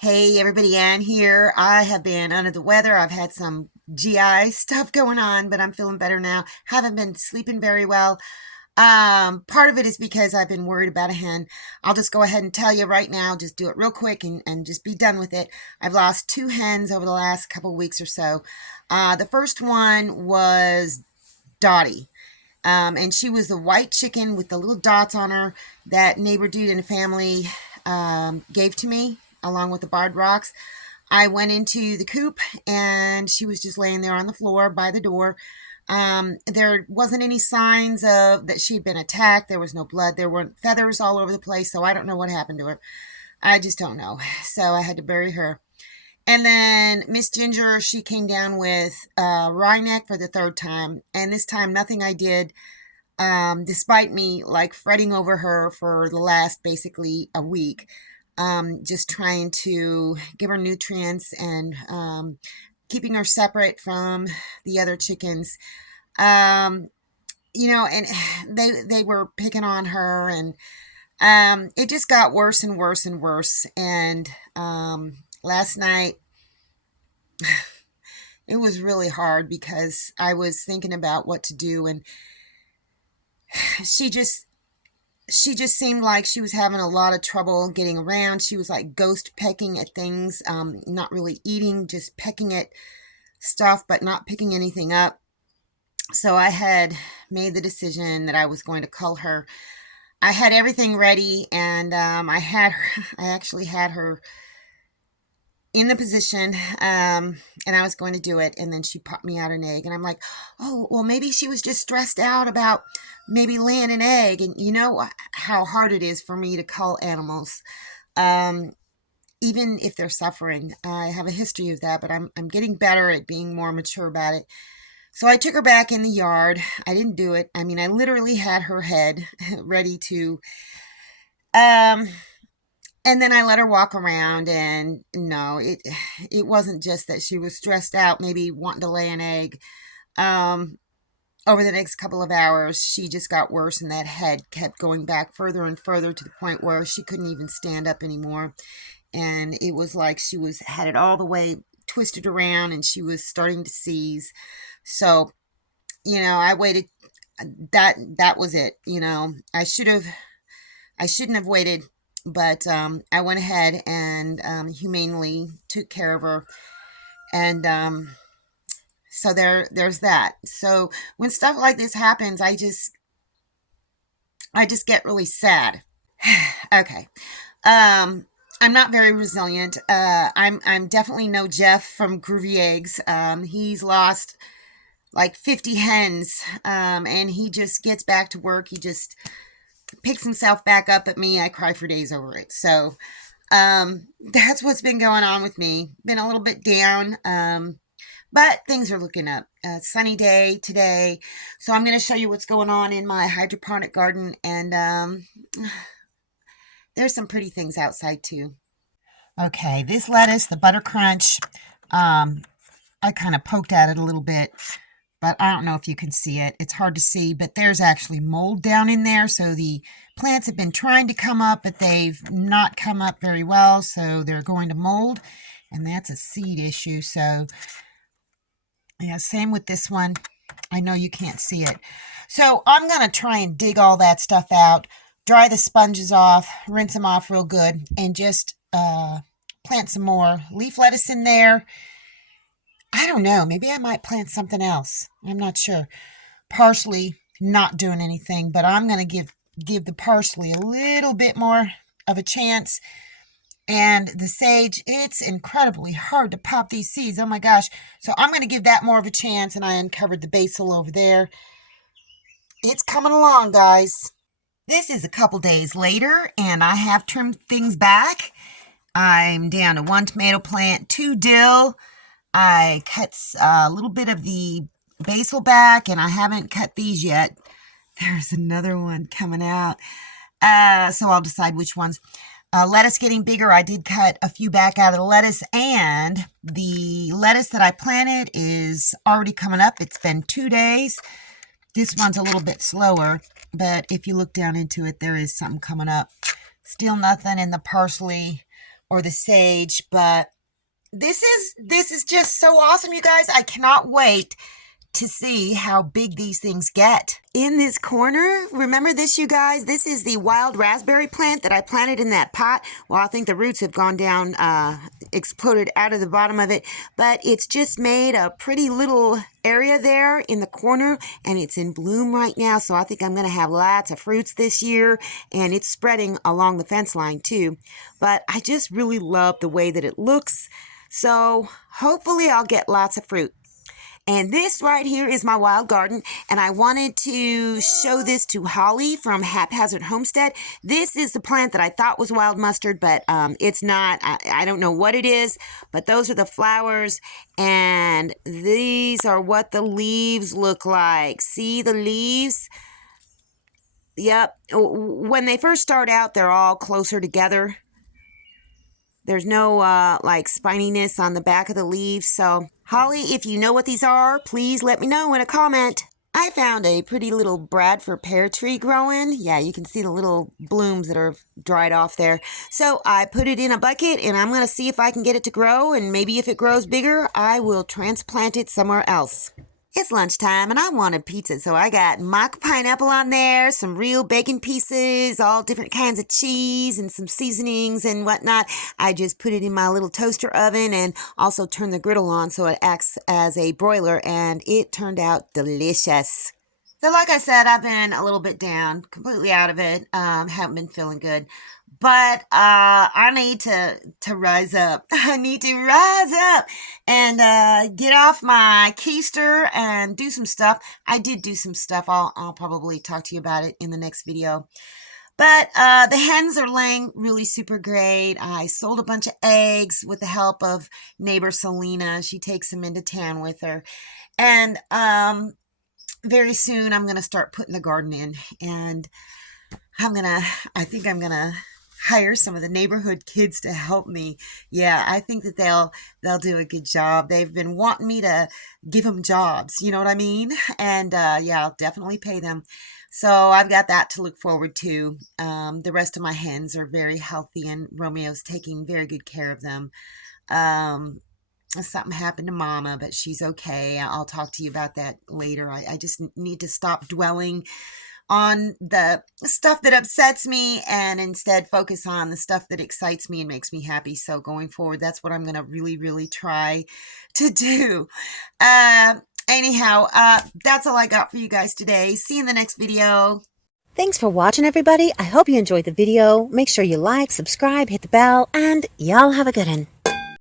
Hey everybody, Ann here. I have been under the weather. I've had some GI stuff going on, but I'm feeling better now. Haven't been sleeping very well. Part of it is because I've been worried about a hen. I'll just go ahead and tell you right now, just do it real quick and just be done with it. I've lost two hens over the last couple weeks or so. The first one was Dottie. And she was the white chicken with the little dots on her that neighbor dude in the family gave to me along with the barred rocks. I went into the coop and she was just laying there on the floor by the door. There wasn't any signs of that she'd been attacked. There was no blood. There weren't feathers all over the place. So I don't know what happened to her. I just don't know. So I had to bury her. And then Miss Ginger, she came down with wry neck for the third time. And this time, nothing I did, despite me like fretting over her for the last basically a week, just trying to give her nutrients and keeping her separate from the other chickens. Um, and they were picking on her, and it just got worse and worse and worse. And last night, it was really hard because I was thinking about what to do, and she just she just seemed like she was having a lot of trouble getting around. She was like ghost pecking at things, not really eating, just pecking at stuff, but not picking anything up. So I had made the decision that I was going to cull her. I had everything ready, and I actually had her in the position, and I was going to do it, and then she popped me out an egg, and I'm like, oh, well, maybe she was just stressed out about maybe laying an egg, and you know how hard it is for me to cull animals, um, even if they're suffering. I have a history of that, but I'm getting better at being more mature about it. So I took her back in the yard. I didn't do it. I mean, I literally had her head ready to, um, and then I let her walk around, and no, it wasn't just that she was stressed out, maybe wanting to lay an egg. Um, Over the next couple of hours, she just got worse, and that head kept going back further and further to the point where she couldn't even stand up anymore. And it was like she was had it all the way twisted around, and she was starting to seize. So, I waited. That was it. I shouldn't have waited, but I went ahead and humanely took care of her, and so there's that. So when stuff like this happens, I just get really sad. Okay. I'm not very resilient. I'm definitely no Jeff from Groovy Eggs. He's lost like 50 hens, and he just gets back to work. He just picks himself back up. At me, I cry for days over it. So that's what's been going on with me. Been a little bit down, but things are looking up. Sunny day today, so I'm going to show you what's going on in my hydroponic garden, and there's some pretty things outside too. Okay, this lettuce, the butter crunch, I kind of poked at it a little bit, but I don't know if you can see it. It's hard to see, but there's actually mold down in there. So the plants have been trying to come up, but they've not come up very well. So they're going to mold, and that's a seed issue. So yeah, same with this one. I know you can't see it. So I'm going to try and dig all that stuff out, dry the sponges off, rinse them off real good, and just plant some more leaf lettuce in there. I don't know. Maybe I might plant something else. I'm not sure. Parsley, not doing anything, but I'm going to give the parsley a little bit more of a chance. And the sage, it's incredibly hard to pop these seeds. Oh my gosh. So I'm going to give that more of a chance, and I uncovered the basil over there. It's coming along, guys. This is a couple days later, and I have trimmed things back. I'm down to 1 tomato plant, 2 dill. I cut a little bit of the basil back, and I haven't cut these yet. There's another one coming out. So I'll decide which ones. Lettuce getting bigger. I did cut a few back out of the lettuce, and the lettuce that I planted is already coming up. It's been 2 days. This one's a little bit slower, but if you look down into it, there is something coming up. Still nothing in the parsley. or the sage, but this is just so awesome, you guys. I cannot wait to see how big these things get. In this corner, remember this, you guys? This is the wild raspberry plant that I planted in that pot. Well, I think the roots have gone down, exploded out of the bottom of it, but it's just made a pretty little area there in the corner, and it's in bloom right now, so I think I'm going to have lots of fruits this year, and it's spreading along the fence line too. But I just really love the way that it looks, so hopefully I'll get lots of fruit. And this right here is my wild garden, and I wanted to show this to Holly from Haphazard Homestead. This is the plant that I thought was wild mustard, but it's not. I don't know what it is, but those are the flowers, and these are what the leaves look like. See the leaves? Yep. When they first start out, they're all closer together. There's no like spininess on the back of the leaves. So, Holly, if you know what these are, please let me know in a comment. I found a pretty little Bradford pear tree growing. Yeah, you can see the little blooms that are dried off there. So I put it in a bucket, and I'm going to see if I can get it to grow. And maybe if it grows bigger, I will transplant it somewhere else. It's lunchtime and I wanted pizza, so I got mock pineapple on there, some real bacon pieces, all different kinds of cheese, and some seasonings and whatnot. I just put it in my little toaster oven and also turned the griddle on so it acts as a broiler, and it turned out delicious. So like I said, I've been a little bit down, completely out of it, haven't been feeling good. But I need to rise up. I need to rise up and get off my keister and do some stuff. I did do some stuff. I'll probably talk to you about it in the next video. But the hens are laying really super great. I sold a bunch of eggs with the help of neighbor Selena. She takes them into town with her. And very soon I'm going to start putting the garden in. And I think I'm going to hire some of the neighborhood kids to help me. Yeah, I think that they'll do a good job. They've been wanting me to give them jobs, you know what I mean? And yeah, I'll definitely pay them. So I've got that to look forward to. The rest of my hens are very healthy, and Romeo's taking very good care of them. Something happened to Mama, but she's okay. I'll talk to you about that later. I just need to stop dwelling on the stuff that upsets me and instead focus on the stuff that excites me and makes me happy. So going forward, that's what I'm going to really, really try to do. Anyhow, that's all I got for you guys today. See you in the next video. Thanks for watching, everybody. I hope you enjoyed the video. Make sure you like, subscribe, hit the bell, and y'all have a good one.